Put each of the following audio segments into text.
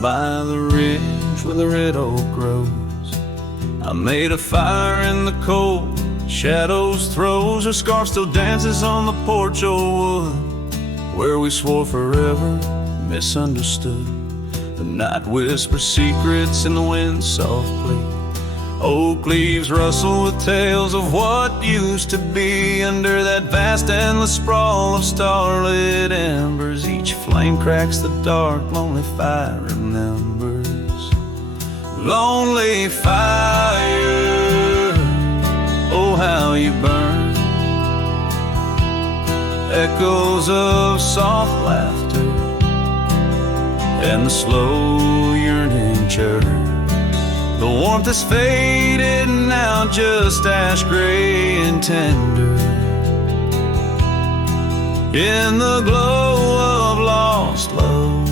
by the ridge where the red oak grows. I made a fire in the cold, shadows throws. Her scarf still dances on the porch, old wood, where we swore forever, misunderstood. The night whispers secrets in the wind softly. Oak leaves rustle with tales of what used to be. Under that vast endless sprawl of starlit embers, each flame cracks the dark, lonely fire remembers. Lonely fire, oh how you burn. Echoes of soft laughter and the slow yearning church. The warmth is faded now, just ash gray and tender. In the glow of lost love,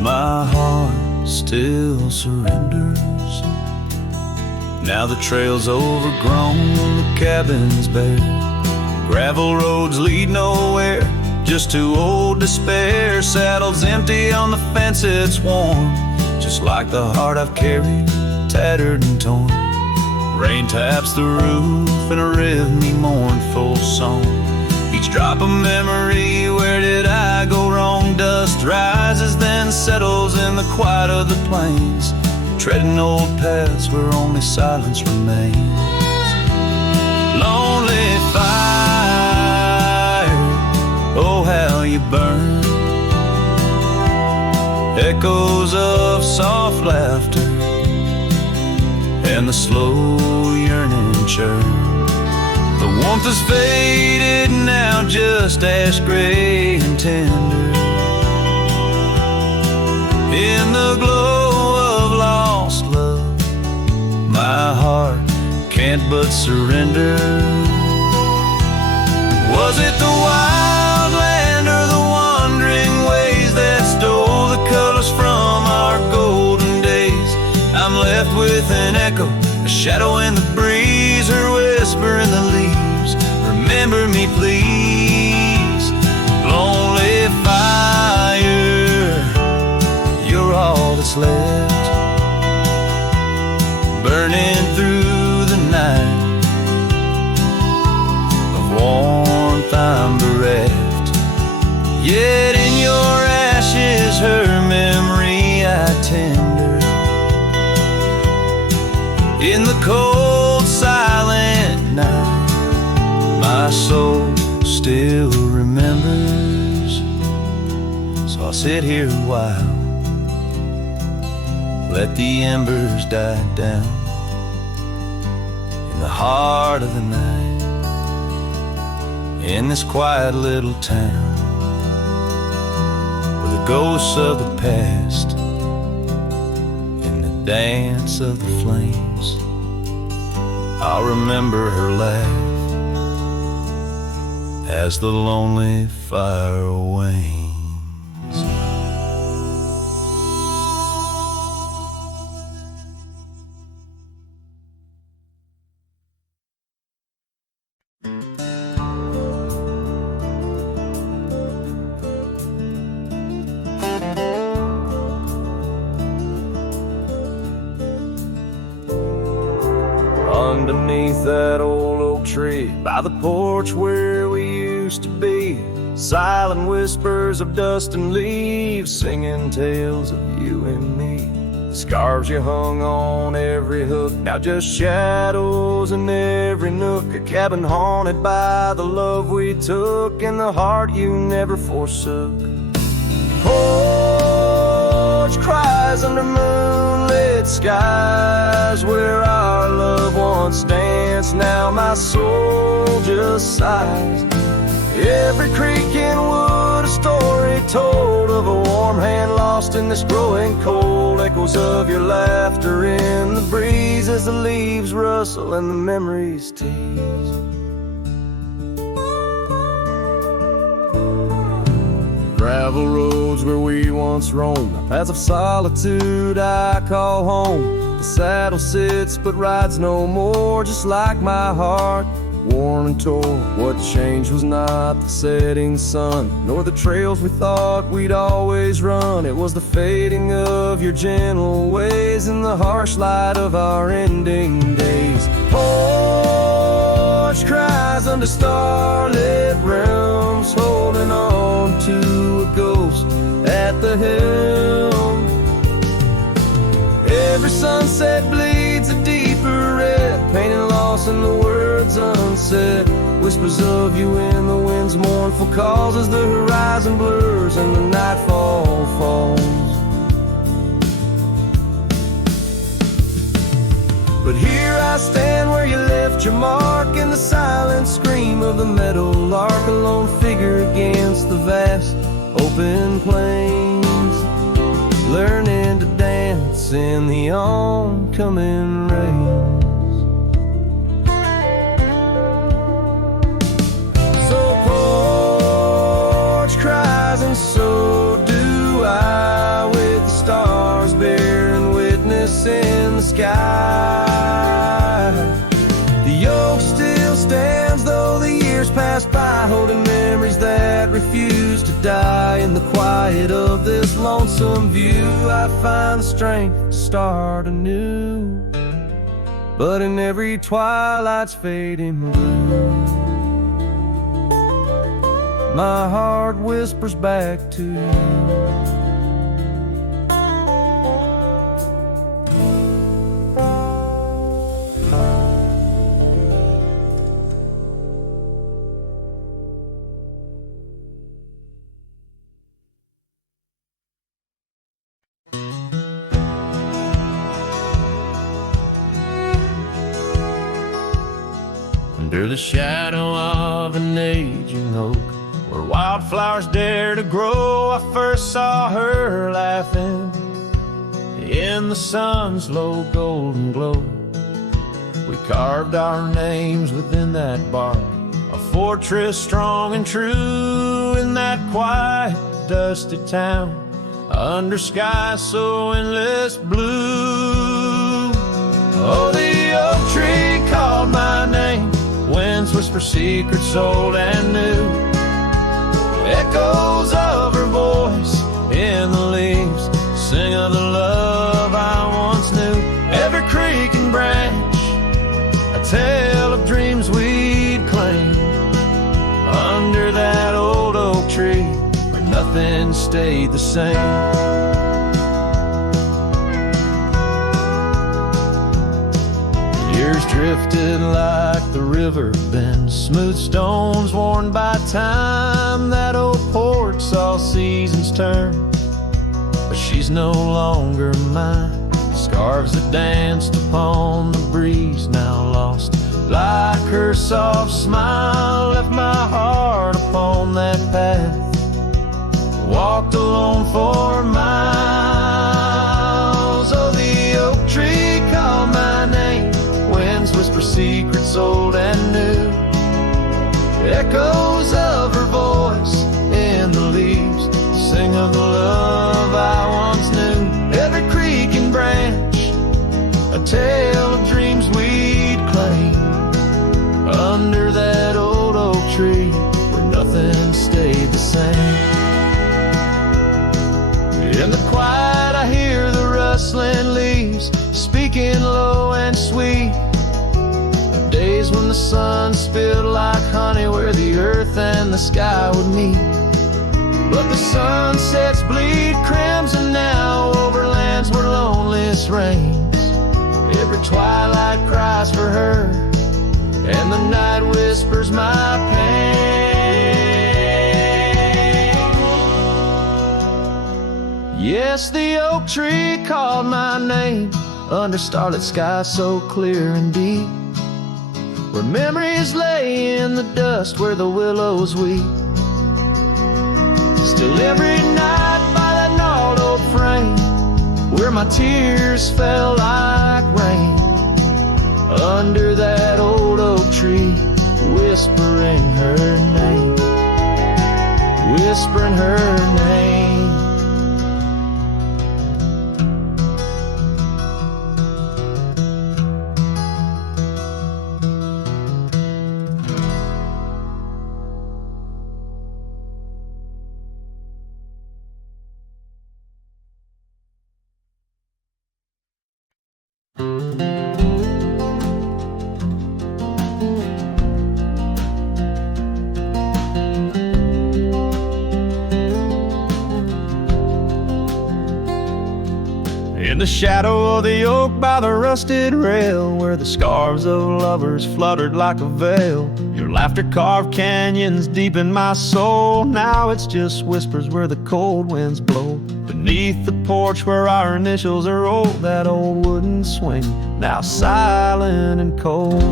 my heart still surrenders. Now the trail's overgrown, the cabin's bare. Gravel roads lead nowhere, just to old despair. Saddle's empty on the fence, it's warm, just like the heart I've carried, tattered and torn. Rain taps the roof in a rhythmy mournful song. Each drop a memory, where did I go wrong? Dust rises then settles in the quiet of the plains, treading old paths where only silence remains. Lonely fire, oh how you burn. Echoes of soft laughter and the slow yearning churn. The warmth is faded now, just ash gray and tender. In the glow of lost love, my heart can't but surrender. Was it the wild land or the wandering ways that stole the colors from our golden days? I'm left with an echo, a shadow in the breeze, her whisper in the leaves. Remember me please. Lonely fire, you're all that's left, burning through the night. Of warmth I'm bereft, yet in your ashes her memory I tender. In the cold silent night, my soul still remembers. So I'll sit here a while, let the embers die down. In the heart of the night, in this quiet little town, where the ghosts of the past in the dance of the flames, I'll remember her laugh as the lonely fire wanes. Underneath that old oak tree, by the porch where we used to be, silent whispers of dust and leaves, singing tales of you and me. The scarves you hung on every hook, now just shadows in every nook. A cabin haunted by the love we took, and the heart you never forsook. Porch cries under moonlit skies, where our love once danced, now my soul just sighs. Every creek and wood, a story told of a warm hand lost in this growing cold. Echoes of your laughter in the breeze as the leaves rustle and the memories tease. Gravel roads where we once roamed, paths of solitude I call home. The saddle sits but rides no more, just like my heart worn and torn. What changed was not the setting sun, nor the trails we thought we'd always run. It was the fading of your gentle ways and the harsh light of our ending days. Porch cries under starlit realms, holding on to a ghost at the helm. Every sunset bleeds a deeper red, pain and loss in the words unsaid. Whispers of you in the wind's mournful calls as the horizon blurs and the nightfall falls. But here I stand where you left your mark, in the silent scream of the meadowlark, a lone figure against the vast open plains, learning to dance in the oncoming rains. So porch cries and so do I, with the stars bearing witness in the sky. The oak still stands though the years pass by, holding memories that refuse to die. In the quiet of this lonesome view, I find the strength to start anew. But in every twilight's fading blue, my heart whispers back to you. Under the shadow of an aging oak, where wildflowers dare to grow, I first saw her laughing in the sun's low golden glow. We carved our names within that bark, a fortress strong and true in that quiet, dusty town, under skies so endless blue. Oh, the oak tree called my name, winds whisper secrets old and new, echoes of her voice in the leaves sing of the love I once knew. Every creek and branch a tale of dreams we'd claim, under that old oak tree where nothing stayed the same. Years drifted like the river bends, smooth stones worn by time. That old porch saw seasons turn, but she's no longer mine. Scarves that danced upon the breeze now lost, like her soft smile left my heart upon that path. Walked alone for miles. Oh, the oak tree called my name, winds whisper secrets old and new, echoes of her voice in the leaves sing of the love I once knew. Every creek and branch a tale of dreams we'd claim, under that old oak tree where nothing stayed the same. In the quiet I hear the rustling leaves speaking low and sweet, days when the sun spilled like honey where the earth and the sky would meet. But the sunsets bleed crimson now over lands where loneliness reigns. Every twilight cries for her, and the night whispers my pain. Yes, the oak tree called my name, under starlit skies so clear and deep, where memories lay in the dust where the willows weep. Still every night by that gnarled old frame, where my tears fell like rain, under that old oak tree, whispering her name, whispering her name. the shadow of the oak by the rusted rail, where the scarves of lovers fluttered like a veil. Your laughter carved canyons deep in my soul. Now it's just whispers where the cold winds blow. Beneath the porch where our initials are old, that old wooden swing, now silent and cold.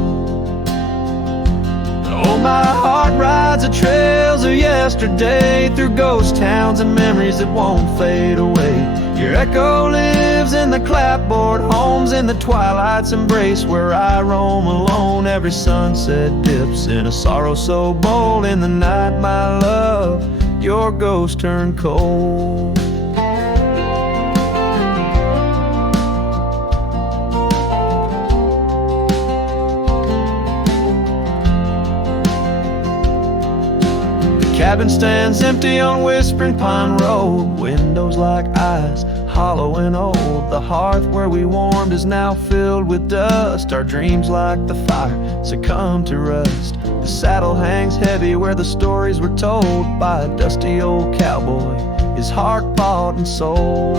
Oh, my heart rides the trails of yesterday, through ghost towns and memories that won't fade away. Your echo lives in the clapboard homes, in the twilight's embrace where I roam alone. Every sunset dips in a sorrow so bold. In the night, my love, your ghost turned cold. Cabin stands empty on Whispering Pine Road. Windows like eyes, hollow and old. The hearth where we warmed is now filled with dust. Our dreams like the fire succumb to rust. The saddle hangs heavy where the stories were told by a dusty old cowboy, his heart bought and sold.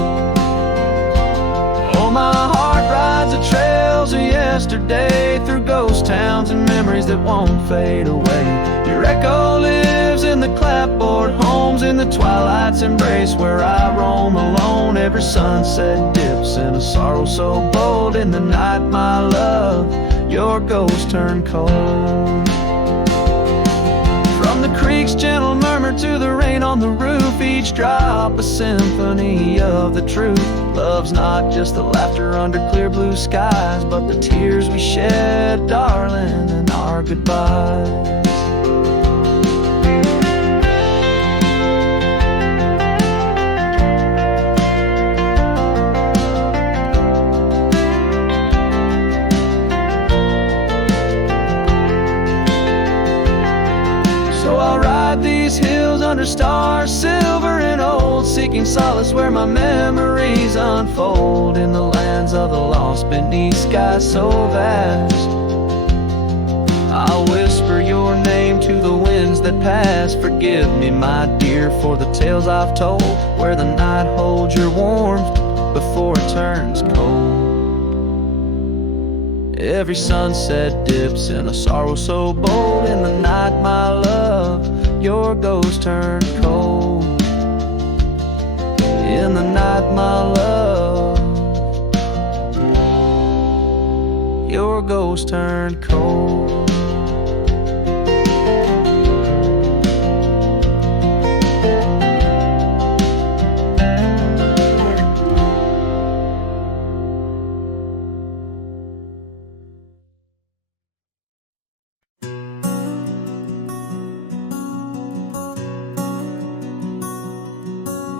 Oh, my heart rides the trails of yesterday, through ghost towns and memories that won't fade away. Your echo lives in the clapboard homes, in the twilight's embrace where I roam alone. Every sunset dips in a sorrow so bold. In the night, my love, your ghost turned cold. From the creek's gentle murmur to the rain on the roof, each drop a symphony of the truth. Love's not just the laughter under clear blue skies, but the tears we shed, darling, and our goodbyes. These hills under stars, silver and old, seeking solace where my memories unfold. In the lands of the lost, beneath skies so vast, I'll whisper your name to the winds that pass. Forgive me, my dear, for the tales I've told, where the night holds your warmth before it turns cold. Every sunset dips in a sorrow so bold. In the night, my love, your ghost turned cold. In the night, my love, your ghost turned cold.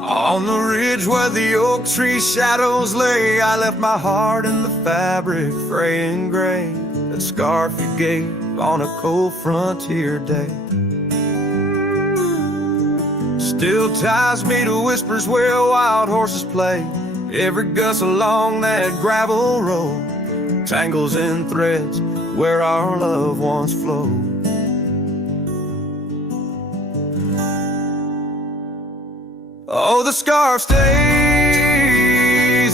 On the ridge where the oak tree shadows lay, I left my heart in the fabric, fray and gray, that scarf you gave on a cold frontier day. Still ties me to whispers where wild horses play. Every gust along that gravel road tangles in threads where our love once flowed. Oh, the scarf stays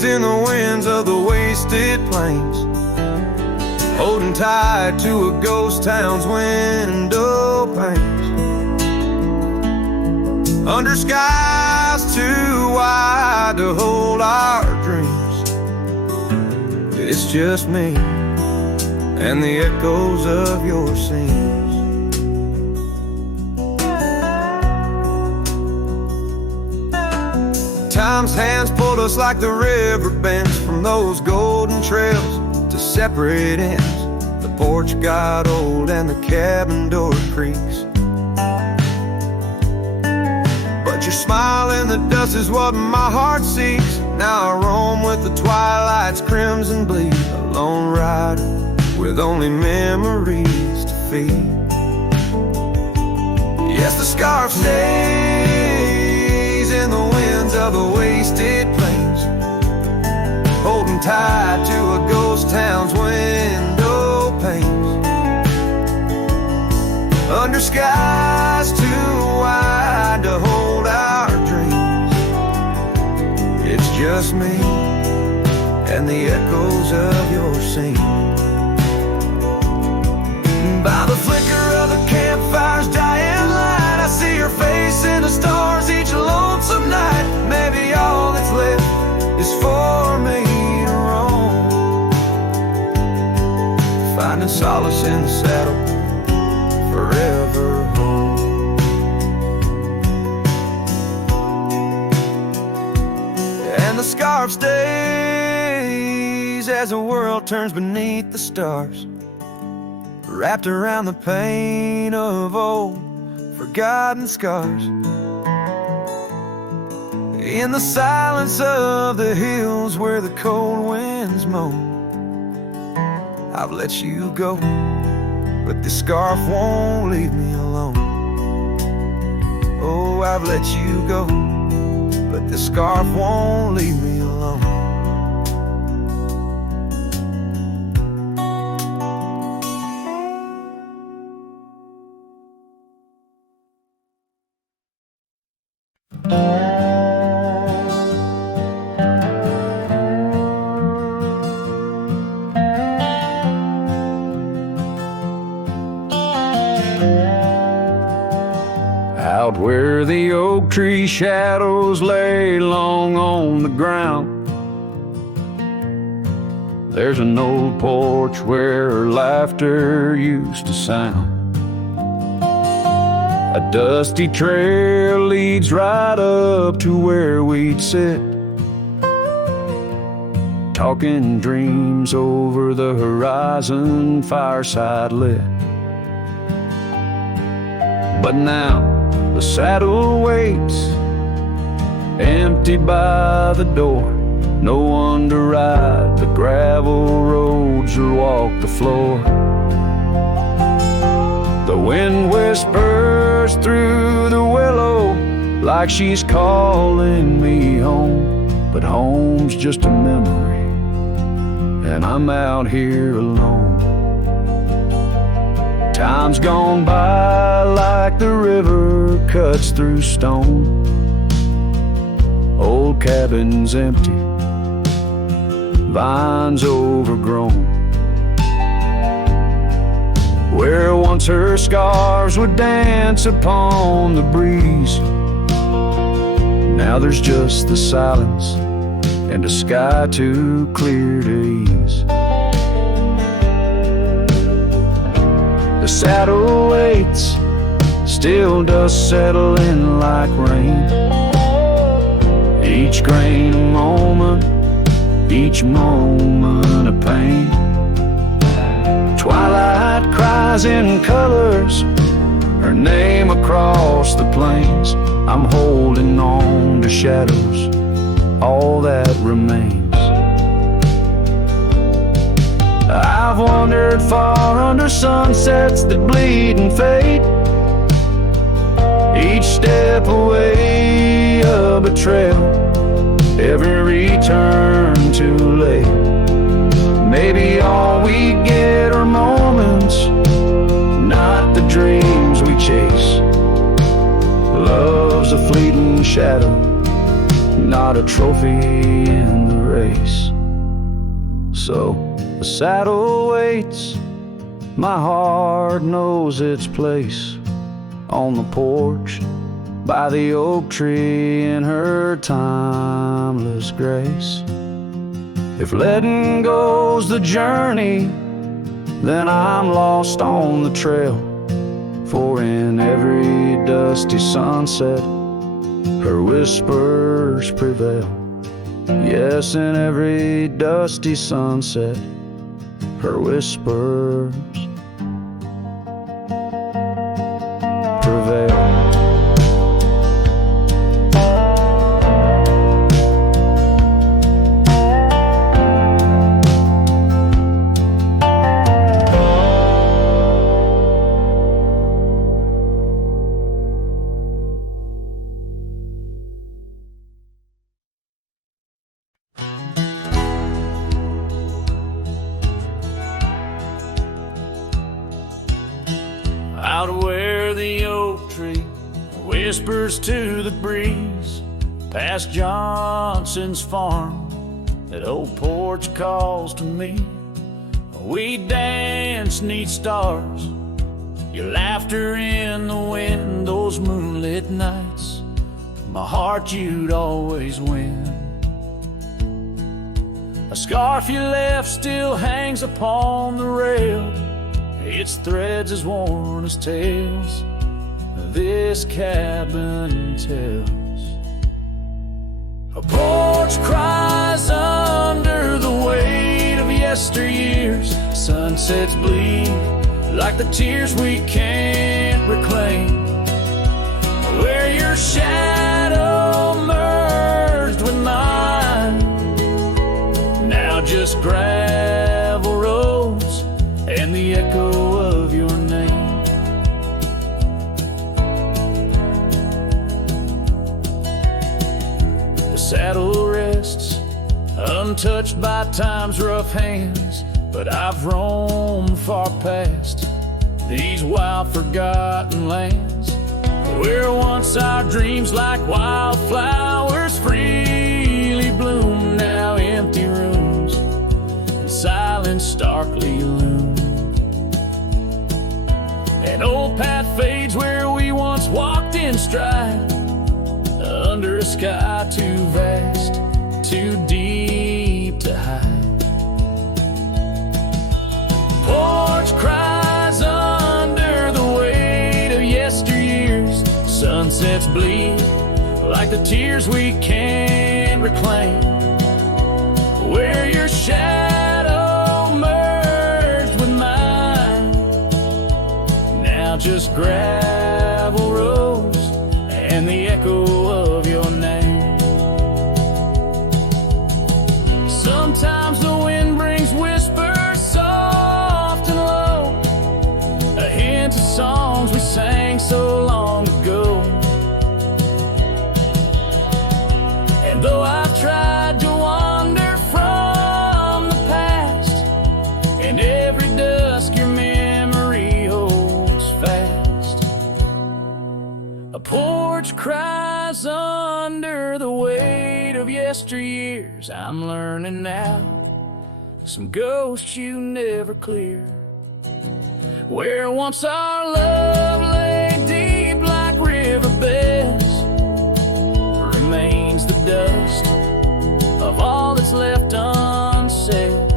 in the winds of the wasted plains, holding tight to a ghost town's window panes. Under skies too wide to hold our dreams, it's just me and the echoes of your scenes. Time's hands pulled us like the river bends from those golden trails to separate ends. The porch got old and the cabin door creaks, but your smile in the dust is what my heart seeks. Now I roam with the twilight's crimson bleed, a lone rider with only memories to feed. Yes, the scarf stays in the winds of the wasted plains, holding tight to a ghost town's window panes. Under skies too wide to hold our dreams, it's just me and the echoes of your singing. By the flicker of the campfire's dying light, I see your face in the stars each lonesome night. Maybe all that's left is for me to roam, finding solace in the saddle, forever home. And the scarf stays as the world turns beneath the stars, wrapped around the pain of old forgotten scars. In the silence of the hills where the cold winds moan, I've let you go, but this scarf won't leave me alone. Oh, I've let you go, but this scarf won't leave me alone. Out where the oak tree shadows lay long on the ground, there's an old porch where laughter used to sound. A dusty trail leads right up to where we'd sit, talking dreams over the horizon, fireside lit. But now the saddle waits, empty by the door. No one to ride the gravel roads or walk the floor. The wind whispers through the willow like she's calling me home, but home's just a memory, and I'm out here alone. Time's gone by like the river cuts through stone. Old cabin's empty, vines overgrown. Where once her scarves would dance upon the breeze, now there's just the silence and a sky too clear to ease. The saddle waits, still dust settling like rain. Each grain a moment, each moment a pain. Twilight cries in colors, her name across the plains. I'm holding on to shadows, all that remains. I've wandered far under sunsets that bleed and fade, each step away a betrayal, every turn too late. Maybe all we get are moments, not the dreams we chase. Love's a fleeting shadow, not a trophy in the race. So the saddle waits, my heart knows its place on the porch by the oak tree in her timeless grace. If letting go's the journey, then I'm lost on the trail. For in every dusty sunset, her whispers prevail. Yes, in every dusty sunset, her whispers prevail. Out where the oak tree whispers to the breeze, past Johnson's farm, that old porch calls to me. We dance 'neath stars, your laughter in the wind, those moonlit nights. My heart, you'd always win. A scarf you left still hangs upon the rail, its threads as worn as tales this cabin tells. A porch cries under the weight of yesteryears. Sunsets bleed like the tears we can't reclaim, where your shadow merged with mine. Now just gravel roads and the echo of your name. The saddle rests untouched by time's rough hands, but I've roamed far past these wild forgotten lands, where once our dreams like wildflowers freely bloom. Now empty rooms and silence starkly loom. An old path fades where we once walked in stride, under a sky too vast, too deep to hide. Porch cries under the weight of yesteryears. Sunsets bleed like the tears we can't reclaim, where your shadow merged with mine. Now just gravel roads and the echo of your name. Sometimes the wind brings whispers soft and low, a hint of songs we sang so long ago. And though I've tried to wander from the past, in every dusk your memory holds fast. A porch cries under the weight of yesteryears. I'm learning now, some ghosts you never clear, where once our love lay deep like riverbeds, remains the dust of all that's left unsaid.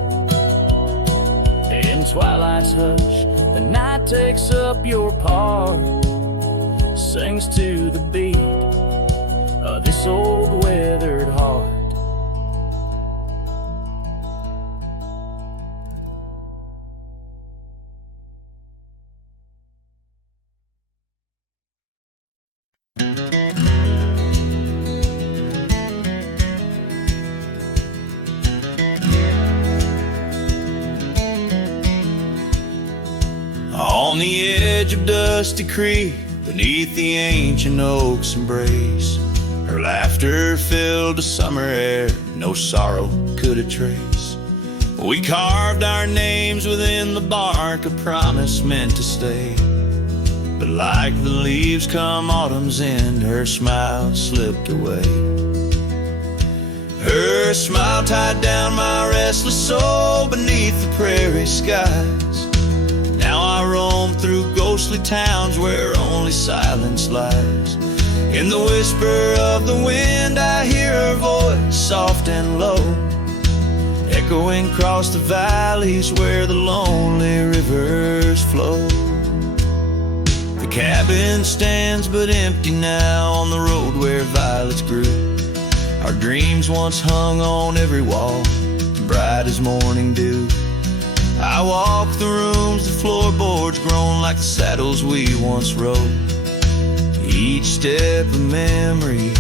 In twilight's hush, the night takes up your part, sings to the beat of this old weathered heart. On the edge of Dusty Creek, beneath the ancient oak's embrace, her laughter filled the summer air, no sorrow could it trace. We carved our names within the bark, a promise meant to stay. But like the leaves come autumn's end, her smile slipped away. Her smile tied down my restless soul beneath the prairie skies. Now I roam through ghostly towns where only silence lies. In the whisper of the wind I hear her voice, soft and low, echoing across the valleys where the lonely rivers flow. The cabin stands but empty now on the road where violets grew. Our dreams once hung on every wall, bright as morning dew. I walk the rooms, the floorboards grown like the saddles we once rode. Each step a memory,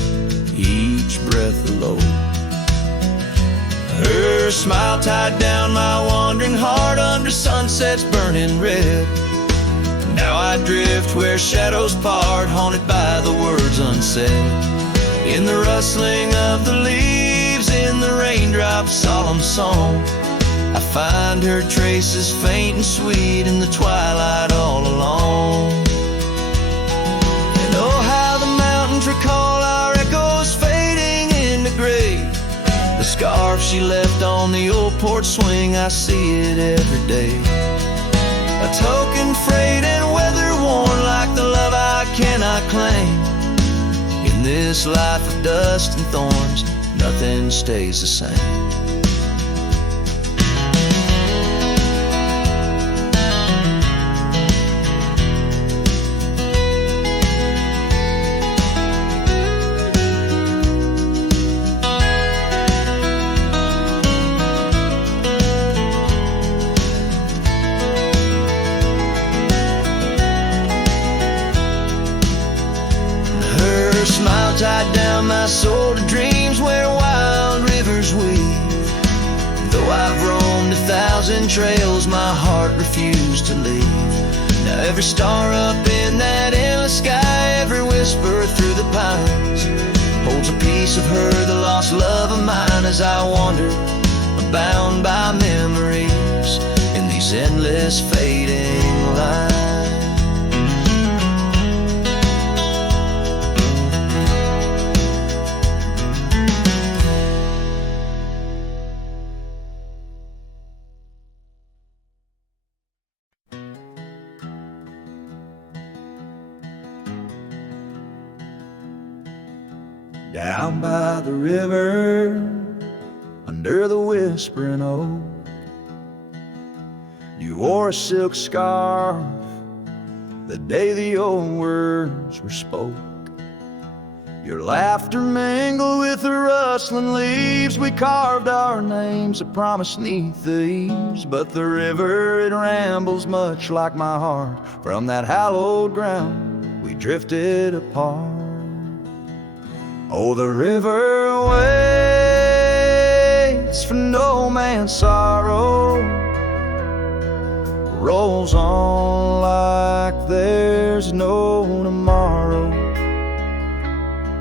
each breath a load. Her smile tied down my wandering heart under sunsets burning red. Now I drift where shadows part, haunted by the words unsaid. In the rustling of the leaves, in the raindrops' solemn song, I find her traces faint and sweet in the twilight all alone. And oh, how the mountains recall our echoes fading into gray. The scarf she left porch swing, I see it every day. A token frayed and weather worn, like the love I cannot claim. In this life of dust and thorns, nothing stays the same. Tied down my soul to dreams where wild rivers weave. Though I've roamed 1,000 trails, my heart refused to leave. Now every star up in that endless sky, every whisper through the pines, holds a piece of her, the lost love of mine, as I wander, bound by memories in these endless fading lines. Down by the river, under the whispering oak, you wore a silk scarf the day the old words were spoke. Your laughter mingled with the rustling leaves. We carved our names, a promise 'neath the eaves. But the river, it rambles much like my heart. From that hallowed ground, we drifted apart. Oh, the river waits for no man's sorrow, rolls on like there's no tomorrow.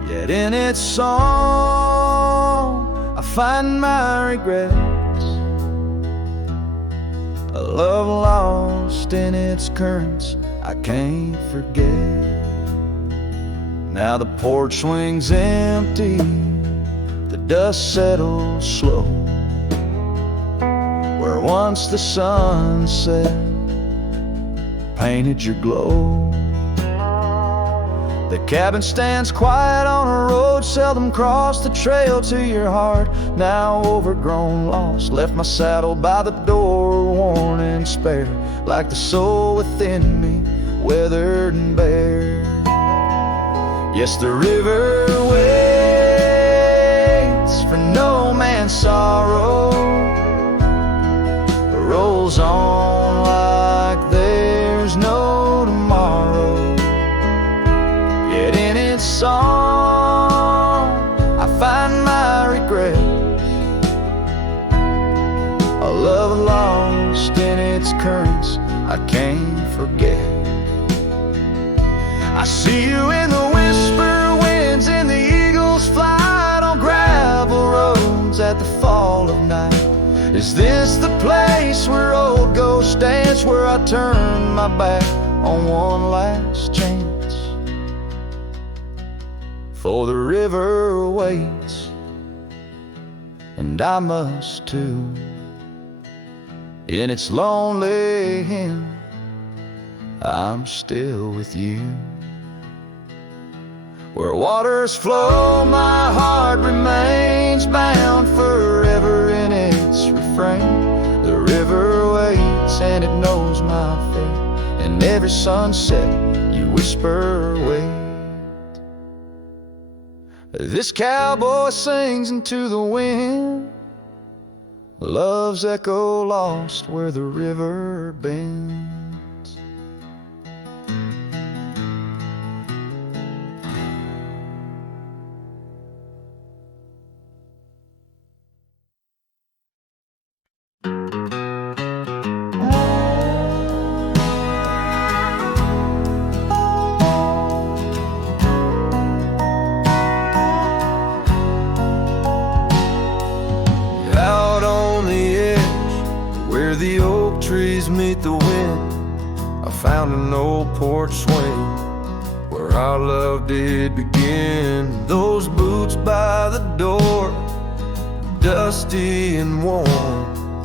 Yet in its song I find my regrets, a love lost in its currents I can't forget. Now the porch swing's empty, the dust settles slow, where once the sunset painted your glow. The cabin stands quiet on a road seldom crossed, the trail to your heart, now overgrown, lost. Left my saddle by the door, worn and spare, like the soul within me, weathered and bare. Yes, the river waits for no man's sorrow, rolls on like there's no tomorrow. Yet in its song I find my regrets, a love lost in its currents I can't forget. I see you in the whisper winds, in the eagle's flight, on gravel roads at the fall of night. Is this the place where old ghosts dance, where I turn my back on one last chance? For the river waits, and I must too. In its lonely hymn, I'm still with you. Where waters flow, my heart remains bound forever in its refrain. The river waits and it knows my fate, and every sunset you whisper wait. This cowboy sings into the wind, love's echo lost where the river bends. The oak trees meet the wind, I found an old porch swing where our love did begin. Those boots by the door, dusty and worn,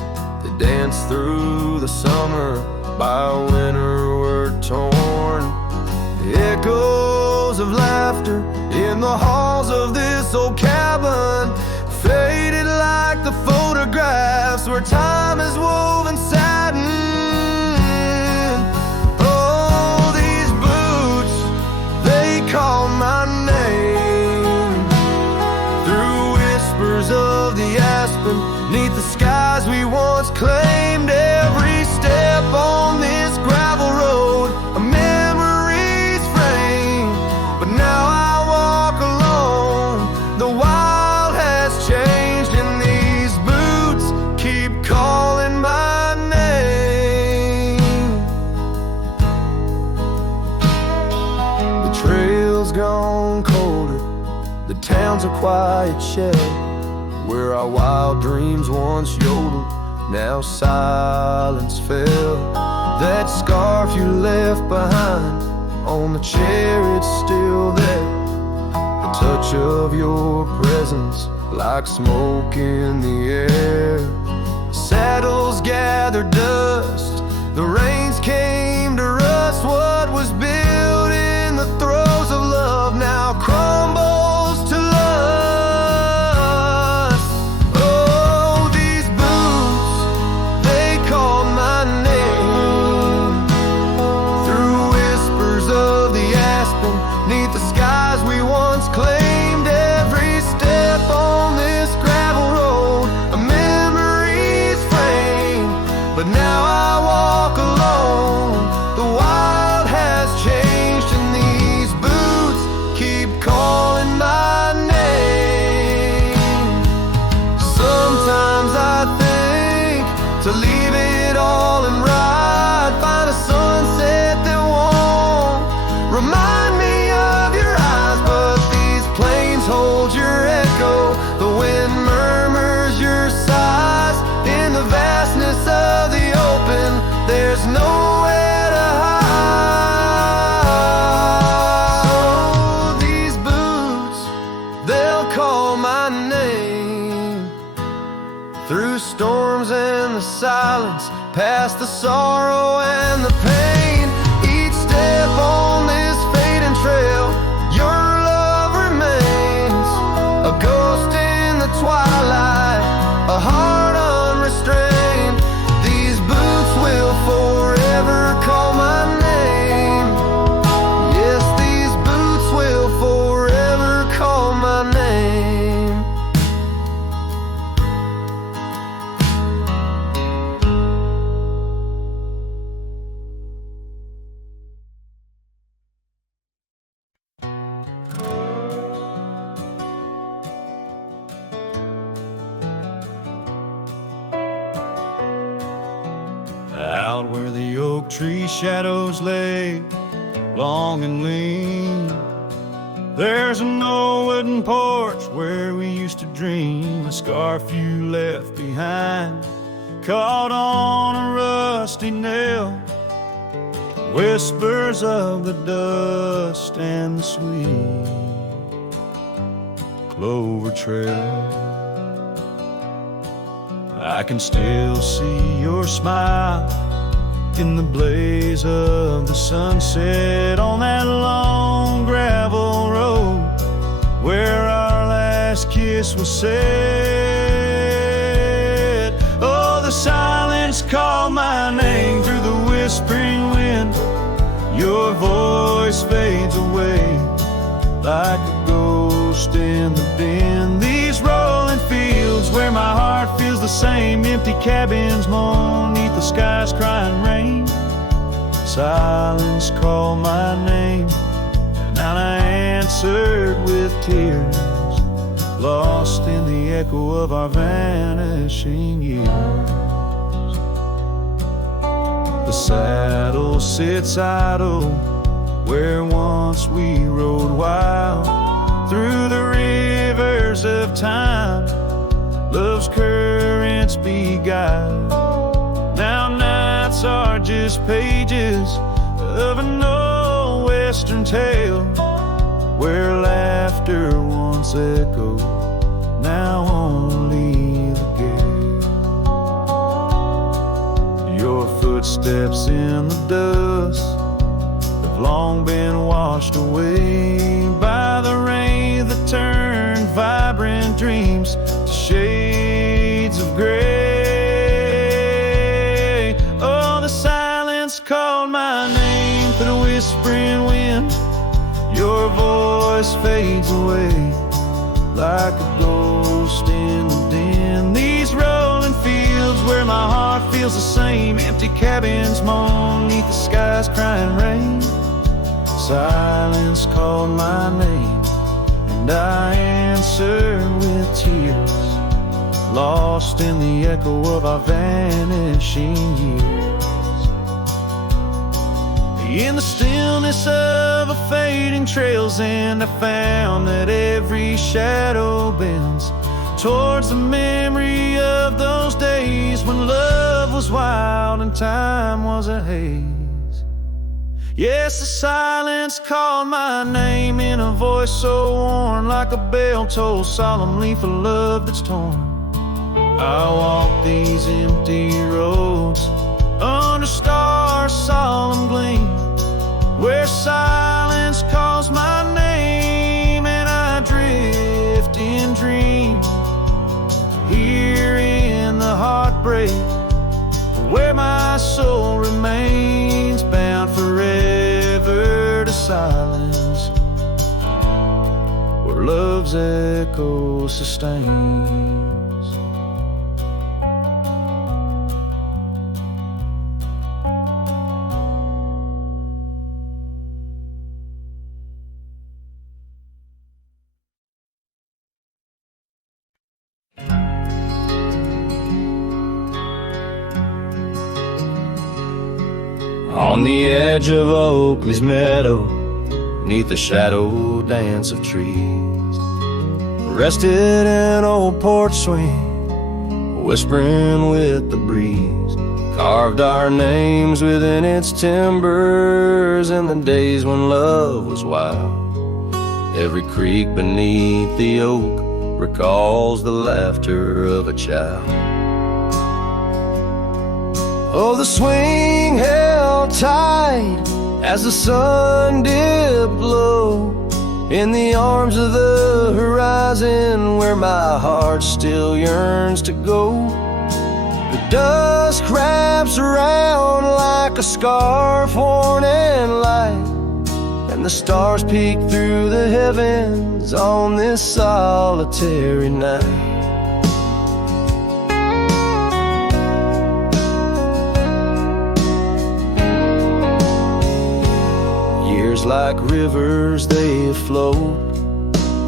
danced through the summer, by winter were torn. Echoes of laughter in the halls of this old cabin, faded like the photographs where time is woven satin. Oh, these boots, they call my name through whispers of the aspen, neath the skies we once claimed. Every step on this gravel road, a memory's frame, but now I walk alone. The wild has changed and these boots keep calling my name. The trail's gone colder, the town's a quiet shell, where our wild dreams once yodeled, now silence fell. That scarf you left behind on the chair, it's still there. The touch of your presence like smoke in the air. Saddles gathered dust, the rains came to rust. What was built in the throes of love now crumbles to lust. Oh, these boots, they call my name through whispers of the aspen, neath the skies we once claimed. Every step on this gravel road, a memory's frame, but now I walk alone. The wild has changed and these boots keep calling my name. Sometimes I think to leave it all and ride, find a sunset that won't remind me of your eyes, but these plains hold your echo. The wind murmurs your sighs in the vastness of the open. There's nowhere to hide. So these boots, they'll call my name through storms and the silence, past the sorrow and the pain. Each step on this fading trail, your love remains a ghost in the twilight, a heart unrestrained. These boots will forever call my name. Yes, these boots will forever call my name. Out where the oak tree shadows lay, long and lean, there's an old wooden porch where we used to dream. A scarf you left behind, caught on a rusty nail, whispers of the dust and the sweet clover trail. I can still see your smile in the blaze of the sunset on that long gravel road where our last kiss was said. Oh, the silence called my name through the whispering wind. Your voice fades away like a ghost in the bend. These rolling fields where my heart feels the same, empty cabins moan neath the sky's crying rain. Silence called my name, and I answered with tears, lost in the echo of our vanishing years. The saddle sits idle where once we rode wild through the rivers of time, love's currents beguiled. Now nights are just pages of an old western tale where laughter once echoed, now only the gale. footsteps in the dust have long been washed away by the rain that turned vibrant dreams to shades of gray. Oh, the silence called my name through the whispering wind. Your voice fades away like a ghost in the den. These rolling fields where my heart feels the same, empty cabins moan neath the sky's crying rain. Silence called my name, and I answered with tears, lost in the echo of our vanishing years. In the stillness of a fading trail's end, I found that every shadow bends towards the memory of those days when love was wild and time was a haze. Yes, the silence called my name in a voice so worn, like a bell toll solemnly for love that's torn. I walk these empty roads under stars' solemn gleam, where silence calls my name and I drift in dream. Here in the heartbreak, where my soul remains bound forever to silence, where love's echo sustains. On the edge of Oakley's meadow, neath the shadow dance of trees, rested an old porch swing, whispering with the breeze. Carved our names within its timbers in the days when love was wild. Every creak beneath the oak recalls the laughter of a child. Oh, the swing held tight as the sun dipped low in the arms of the horizon, where my heart still yearns to go. The dusk wraps around like a scarf worn in light, and the stars peek through the heavens on this solitary night. Like rivers they float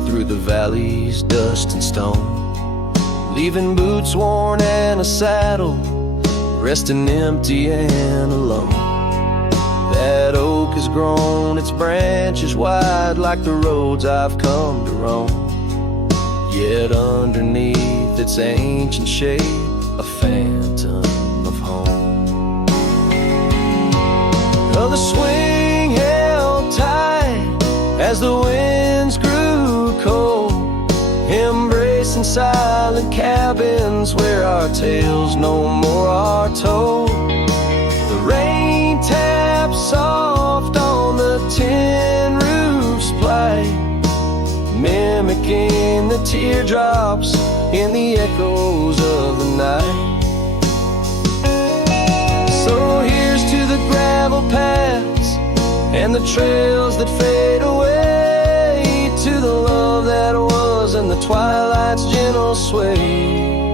through the valleys, dust and stone, leaving boots worn and a saddle, resting empty and alone. That oak has grown its branches wide like the roads I've come to roam, yet underneath its ancient shade a phantom of home. Oh, the swing held tight as the winds grew cold, embracing silent cabins where our tales no more are told. The rain taps soft on the tin roof's plight, mimicking the teardrops in the echoes of the night. So here's to the gravel paths and the trails that fade away, to the love that was and the twilight's gentle sway.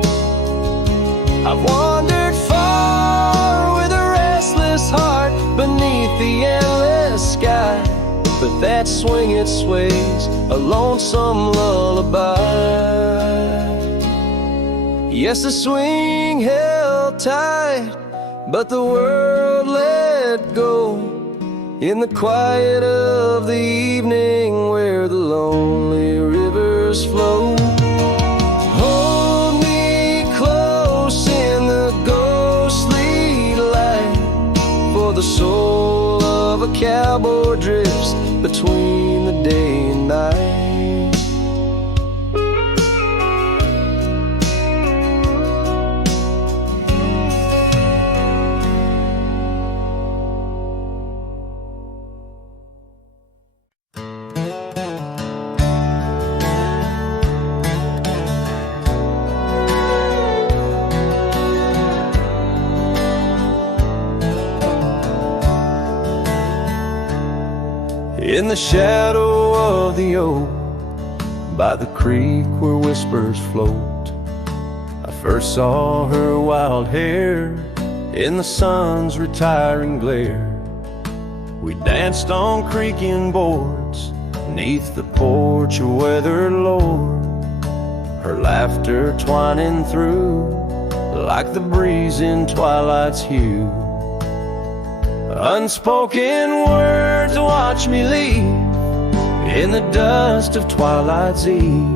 I've wandered far with a restless heart beneath the endless sky, but that swing it sways a lonesome lullaby. Yes, the swing held tight, but the world let go in the quiet of the evening where the lonely rivers flow. Hold me close in the ghostly light, for the soul of a cowboy drifts between the day and night. the shadow of the oak, by the creek where whispers float, I first saw her wild hair in the sun's retiring glare. We danced on creaking boards 'neath the porch of weathered lore, her laughter twining through like the breeze in twilight's hue. Unspoken words watch me leave in the dust of twilight's eve.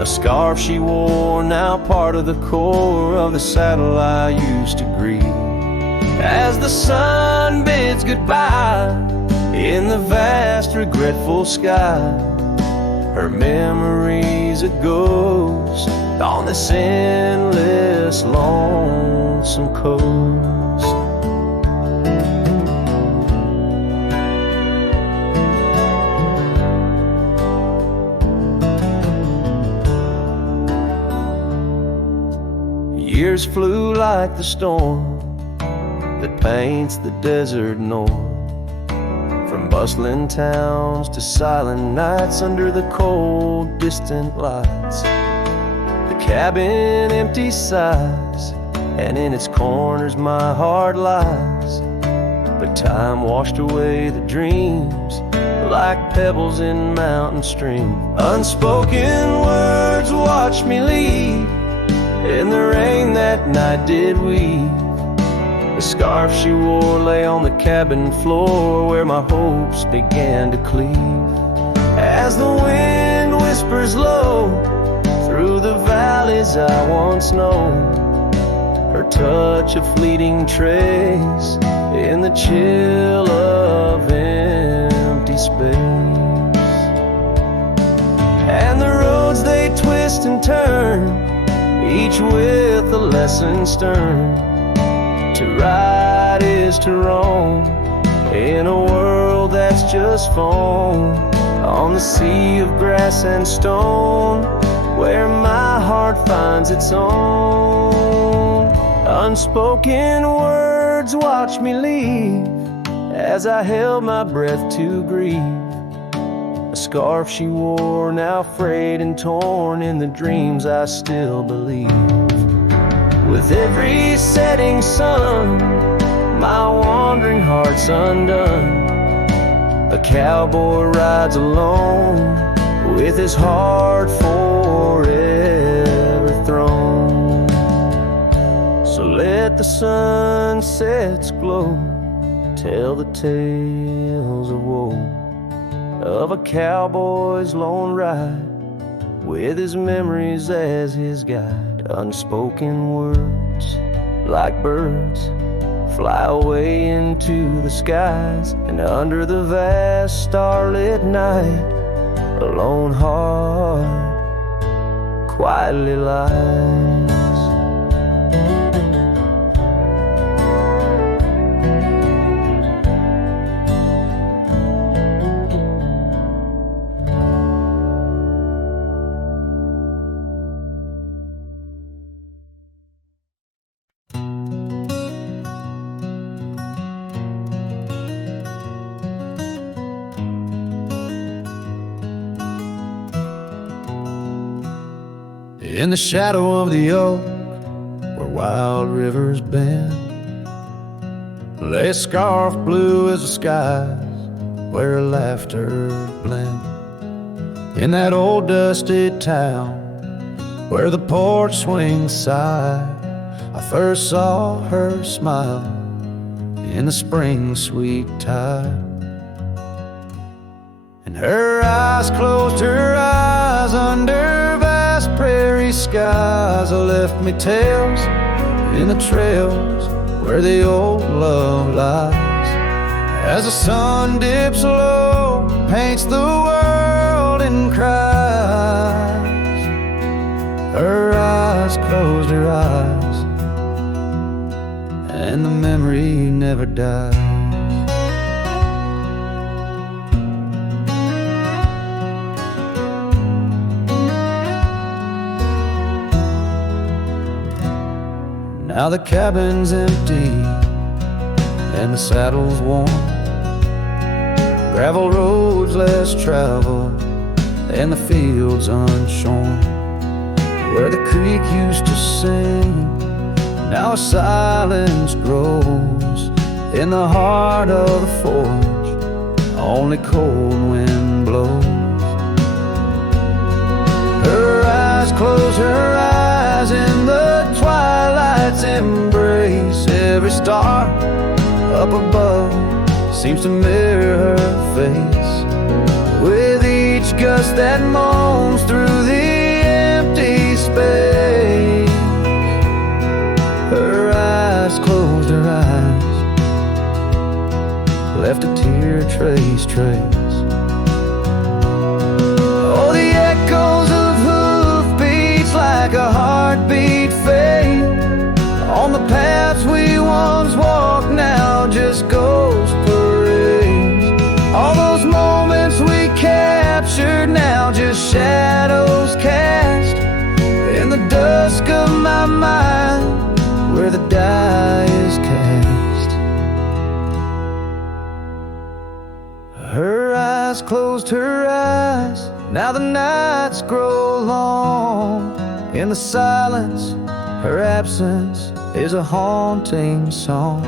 A scarf she wore, now part of the core of the saddle I used to grieve. As the sun bids goodbye in the vast regretful sky, her memory's a ghost on this endless lonesome coast. Years flew like the storm that paints the desert north, from bustling towns to silent nights under the cold, distant lights. The cabin empty sighs, and in its corners my heart lies. But time washed away the dreams like pebbles in mountain stream. Unspoken words watch me leave in the rain that night did weave. The scarf she wore lay on the cabin floor where my hopes began to cleave. As the wind whispers low through the valleys I once known, her touch a fleeting trace in the chill of empty space. And the roads they twist and turn, each with a lesson stern. To ride is to roam in a world that's just foam, on the sea of grass and stone where my heart finds its own. Unspoken words watch me leave as I held my breath to grieve. A scarf she wore, now frayed and torn in the dreams I still believe. With every setting sun, my wandering heart's undone. A cowboy rides alone with his heart forever thrown. So let the sunsets glow, tell the tales of woe, of a cowboy's lone ride with his memories as his guide. Unspoken words like birds fly away into the skies, and under the vast starlit night a lone heart quietly lies. In the shadow of the oak, where wild rivers bend, lay a scarf blue as the skies, where laughter blend. In that old dusty town, where the porch swings sigh, I first saw her smile in the spring sweet tide. And her eyes closed her eyes under vast prairie skies. I left me tales in the trails where the old love lies. As the sun dips low, paints the world in cries. Her eyes closed her eyes, and the memory never dies. Now the cabin's empty and the saddle's warm, gravel roads less traveled, and the fields unshorn, where the creek used to sing. Now a silence grows in the heart of the forge, only cold wind blows. Her eyes close, her eyes in the twilight's embrace. Every star up above seems to mirror her face, with each gust that moans through the empty space. Her eyes closed, her eyes left a tear trace. Oh, the echoes of hoofbeats like a heartbeat fade on the paths we once walked, now just ghost parades. All those moments we captured, now just shadows cast in the dusk of my mind, where the die is cast. Her eyes closed, her eyes, now the nights grow long. In the silence, her absence is a haunting song.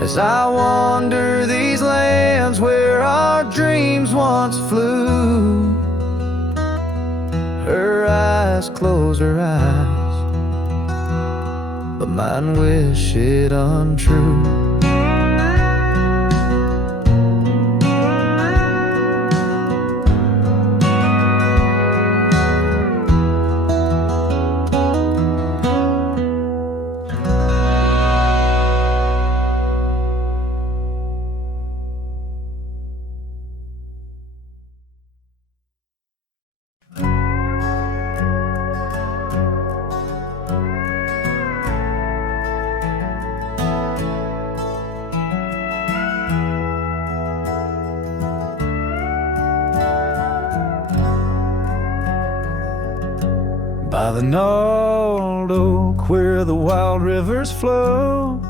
As I wander these lands where our dreams once flew, her eyes close, her eyes, but mine wish it untrue. By the gnarled oak where the wild rivers flow,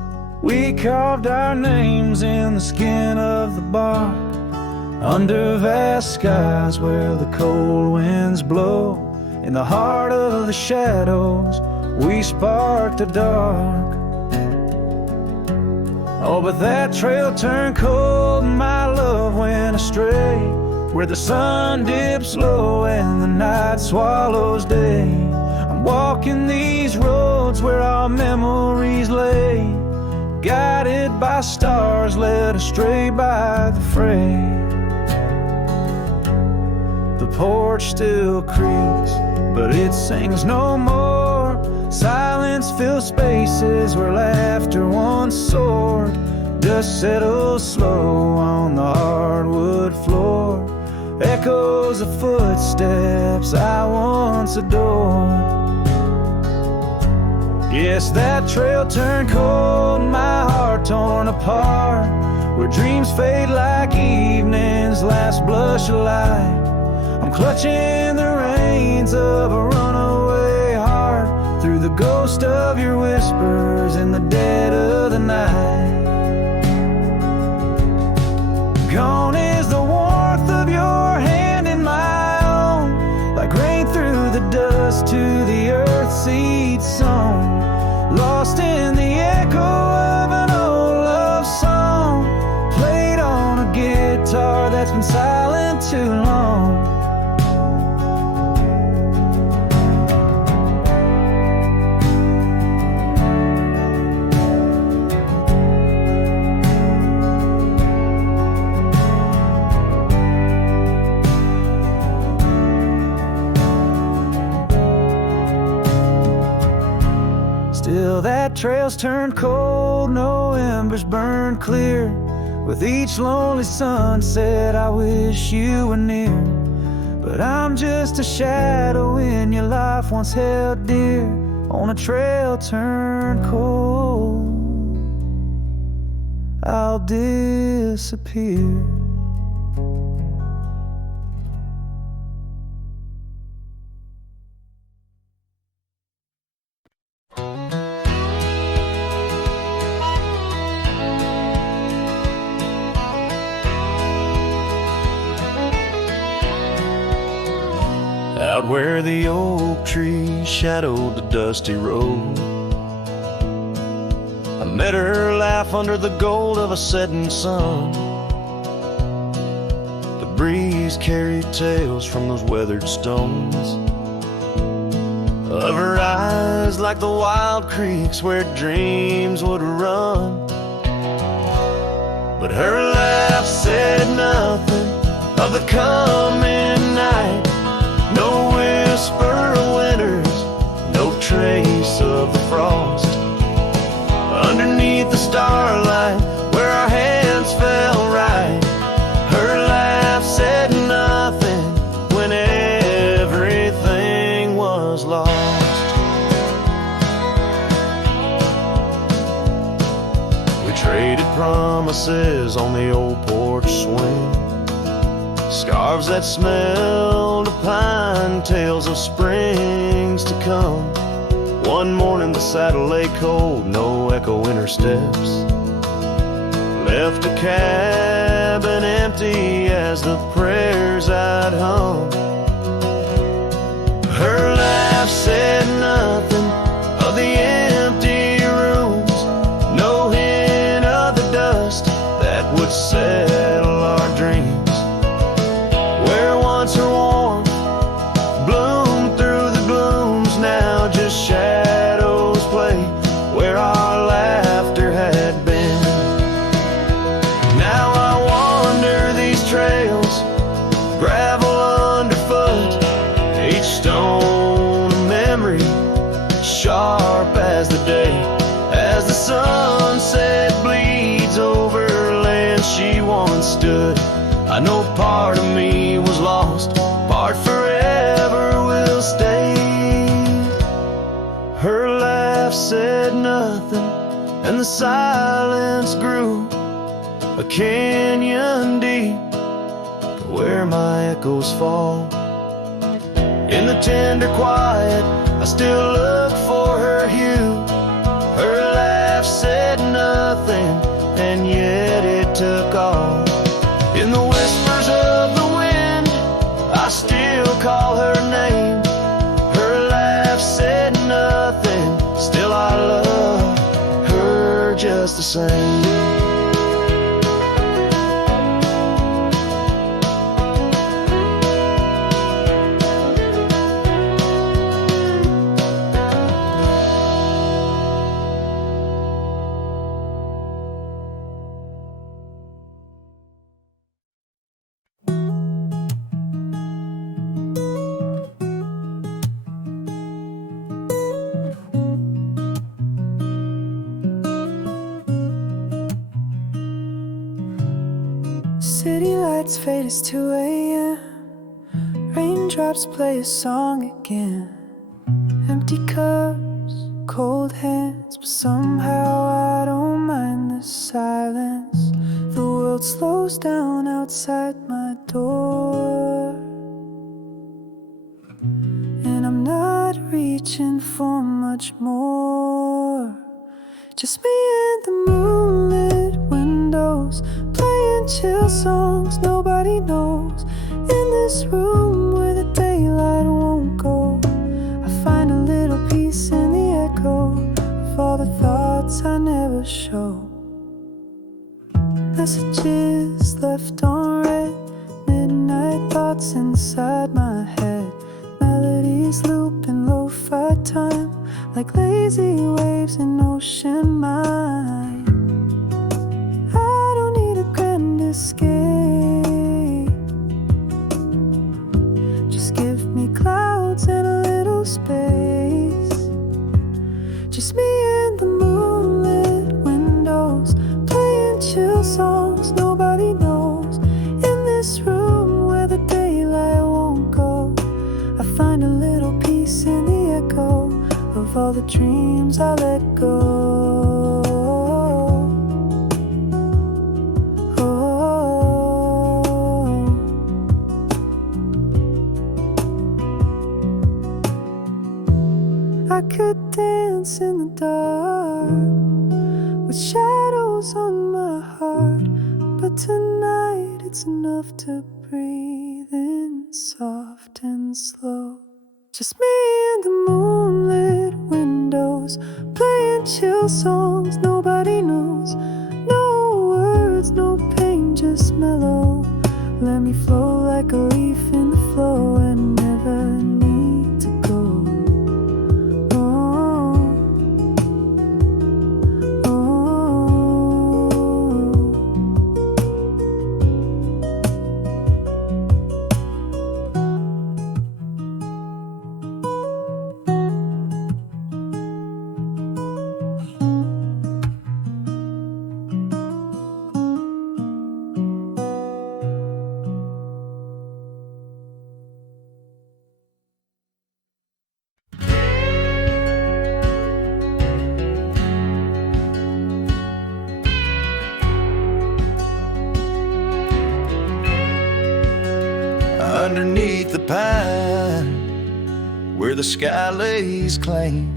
we carved our names in the skin of the bark. Under vast skies where the cold winds blow, in the heart of the shadows we sparked the dark. Oh, but that trail turned cold and my love went astray, where the sun dips low and the night swallows day. I'm walking these roads where our memories lay, guided by stars led astray by the fray. The porch still creaks, but it sings no more. Silence fills spaces where laughter once soared. Dust settles slow on the hardwood floor, echoes of footsteps I once adored. Yes, that trail turned cold, my heart torn apart, where dreams fade like evening's last blush of light. I'm clutching the reins of a runaway heart, through the ghost of your whispers in the dead of the night. Gone is the warmth of your hand in my own, like rain through the dust to the earth seed sown. Lost in the echo of an old love song, played on a guitar that's been silent too long. Still that trail's turned cold, no embers burn clear. With each lonely sunset I wish you were near, but I'm just a shadow in your life once held dear, on a trail turned cold. I'll disappear. out where the oak tree shadowed the dusty road. I met her laugh under the gold of a setting sun. The breeze carried tales from those weathered stones of her eyes like the wild creeks where dreams would run. But her laugh said nothing of the coming night. No whisper of winters, no trace of the frost. Underneath the starlight, where our hands fell right, her laugh said nothing when everything was lost. We traded promises on the old porch swing, scarves that smelled of pine, tales of springs to come. One morning the saddle lay cold, no echo in her steps, left a cabin empty as the prayers I'd hung. Her laugh said nothing of the empty rooms, no hint of the dust that would settle our dreams. Where once her warmth bloomed through the glooms, now just shadows play where our laughter had been. Now I wander these trails, gravel underfoot, each stone a memory, sharp as the day, as the sunset bleeds over land she once stood. I know part of me was lost, part forever will stay. Her laugh said nothing, and the silence grew a canyon deep where my echoes fall. In the tender quiet, I still look for her hue. Her laugh said nothing, and yet it took all. In the whispers of the wind, I still call her name. Her laugh said nothing, still I love her just the same. City lights fade as 2 a.m. Raindrops play a song again. Empty cups, cold hands, but somehow I don't mind the silence. The world slows down outside my door, and I'm not reaching for much more. Just me and the moonlit windows, playing chill songs nobody knows. In this room where the daylight won't go, I find a little peace in the echo of all the thoughts I never show. Messages left on read, midnight thoughts inside my head. Melodies loop in lo-fi time, like lazy waves in ocean mind. I don't need a grand escape, just give me clouds and a little space. Just me and the moonlit windows, playing chill songs nobody knows. In this room where the daylight won't go, I find a little peace in the echo of all the dreams I let go. I could dance in the dark with shadows on my heart, but tonight it's enough to breathe in soft and slow. Just me and the moonlit windows, playing chill songs nobody knows. No words, no pain, just mellow. Let me flow like a leaf in the flow and never need to go. Underneath the pine, where the sky lays claim,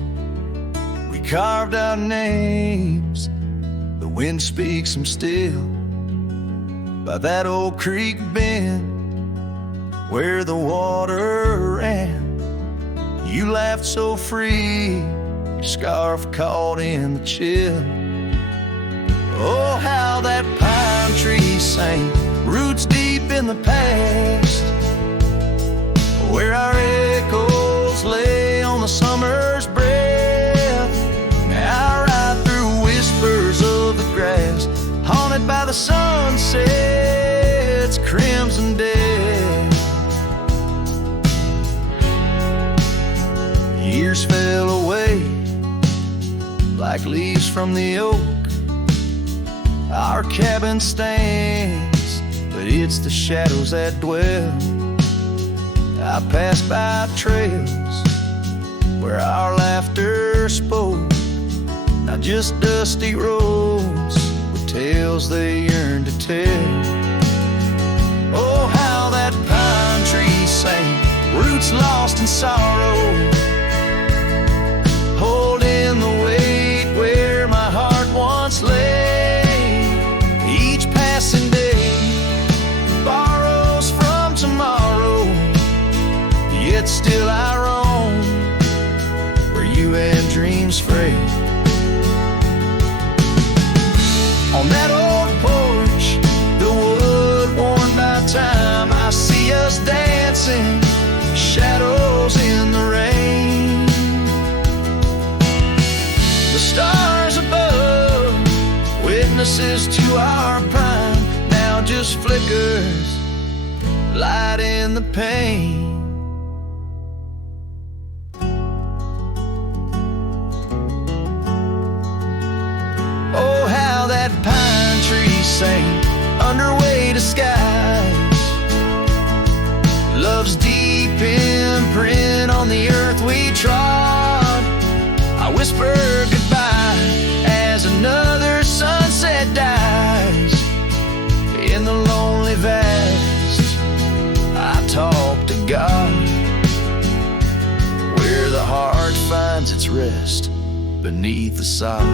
we carved our names. The wind speaks them still. By that old creek bend, where the water ran, you laughed so free, your scarf caught in the chill. Oh, how that pine tree sang, roots deep in the past, where our echoes lay on the summer's breath. Now I ride through whispers of the grass, haunted by the sunset's crimson death. Years fell away like leaves from the oak. Our cabin stands, but it's the shadows that dwell. I pass by trails where our laughter spoke, not just dusty roads with tales they yearn to tell. Oh, how that pine tree sang, roots lost in sorrow, holding the weight where my heart once lay. Each passing day borrows from tomorrow, yet still I roam where you and dreams fray. On that old porch, the wood worn by time, I see us dancing, shadows in the rain. The stars above, witnesses to our prime, now just flickers, light in the pain. Oh, how that pine tree sang under weighted skies, love's deep imprint on the earth we trod. I whisper goodbye as another sunset dies. In the lonely vast, I talk to God, where the heart finds its rest beneath the sod.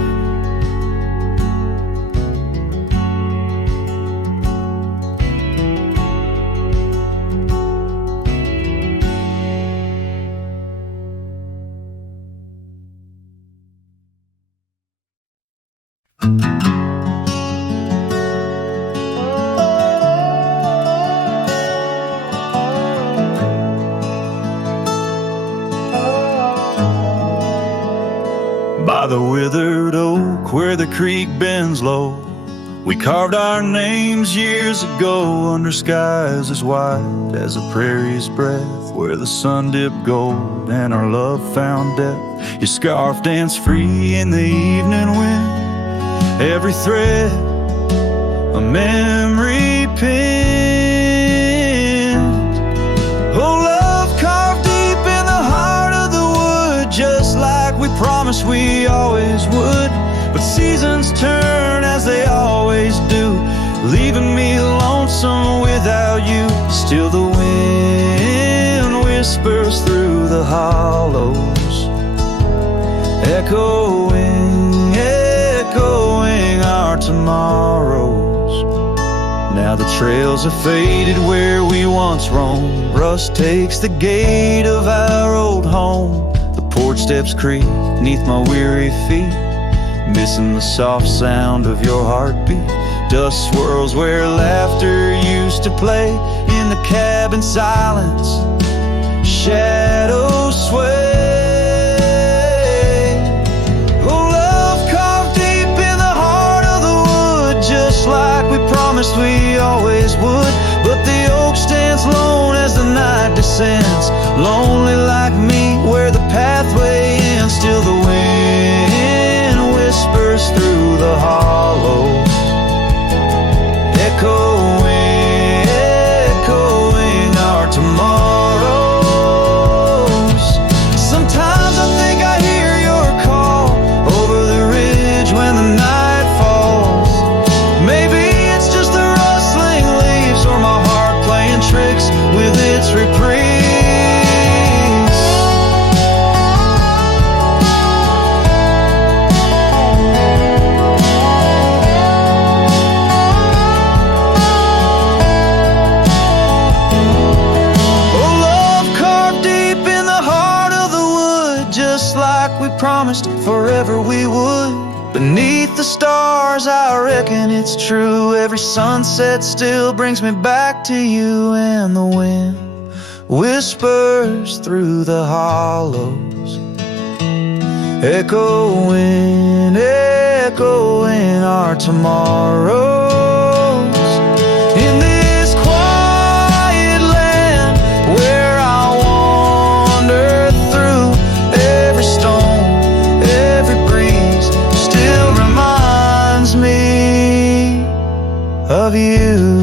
By the withered oak where the creek bends low, we carved our names years ago under skies as white as a prairie's breath, where the sun dipped gold and our love found depth. Your scarf danced free in the evening wind, every thread a memory pinned. Oh, love carved deep in the heart of the wood, just like we promised we always would. But seasons turn as they always do, leaving me lonesome without you. Still the wind whispers through the hollows, echoing our tomorrows. Now the trails have faded where we once roamed. Rust takes the gate of our old home. The porch steps creak beneath my weary feet, missing the soft sound of your heartbeat. Dust swirls where laughter used to play. In the cabin silence, shadows sway. Oh, love carved deep in the heart of the wood, just like we promised we always would. But the oak stands lone as the night descends, lonely like me where the pathway ends. Still the wind whispers through the hollows, echoing, echoing our tomorrows. Sometimes I think I hear your call over the ridge when the night falls. Maybe it's just the rustling leaves or my heart playing tricks with its reprise. Promised forever we would. Beneath the stars, I reckon it's true. Every sunset still brings me back to you. And the wind whispers through the hollows, echoing, echoing our tomorrows. In this quiet land where I wander through, every stone, every breeze still reminds me of you.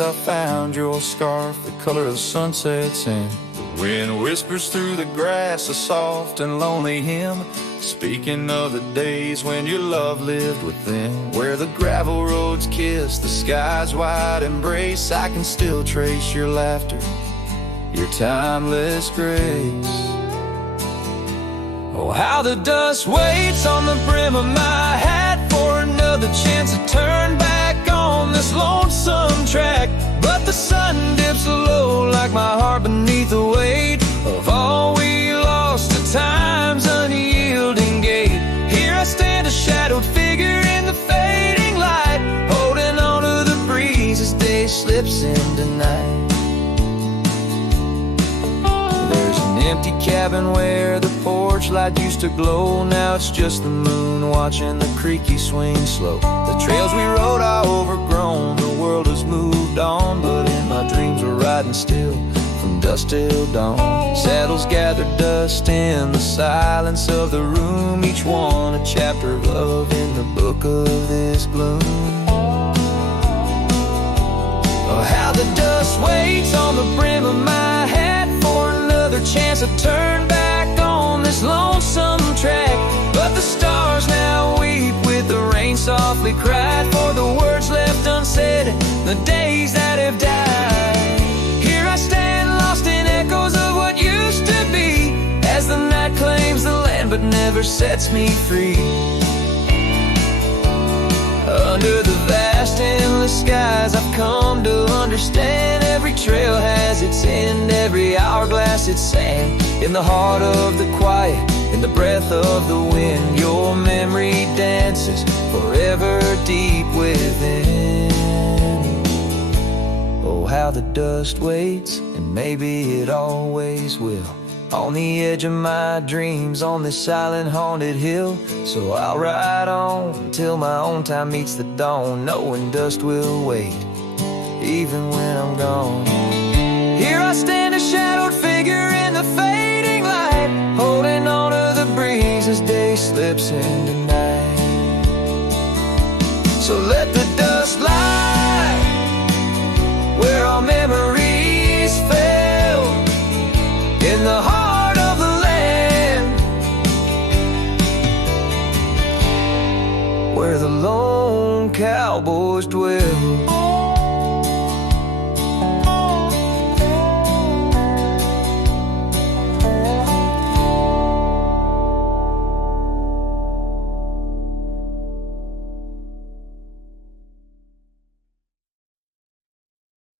I found your scarf, the color of sunsets, and the wind whispers through the grass, a soft and lonely hymn, speaking of the days when your love lived within. Where the gravel roads kiss the sky's wide embrace, I can still trace your laughter, your timeless grace. Oh, how the dust waits on the brim of my hat for another chance to turn back on this lonesome track. But the sun dips low like my heart beneath the weight of all we lost to time's unyielding gate. Here I stand, a shadowed figure in the fading light, holding on to the breeze as day slips into night. There's an empty cabin where the porch light used to glow. Now it's just the moon watching the creaky swing slow. The trails we rode are overgrown, the world has moved on, but in my dreams we're riding still from dusk till dawn. Saddles gather dust in the silence of the room, each one a chapter of love in the book of this bloom. Oh, how the dust waits on the brim of my hat for another chance to turn back on this lonesome track. But the stars now weep with the rain softly cried for the words left unsaid, the days that have died. Here I stand lost in echoes of what used to be, as the night claims the land but never sets me free. Under the vast endless skies I've come to understand, every trail has its end, every hourglass its sand. In the heart of the quiet, in the breath of the wind, your memory dances forever deep within. Oh, how the dust waits, and maybe it always will, on the edge of my dreams, on this silent haunted hill. So I'll ride on till my own time meets the dawn, knowing dust will wait, even when I'm gone. Here I stand, a shadowed figure in the fading light, holding on to the breeze slips into night. So let the dust lie where our memories fell, in the heart of the land, where the lone cowboys dwell.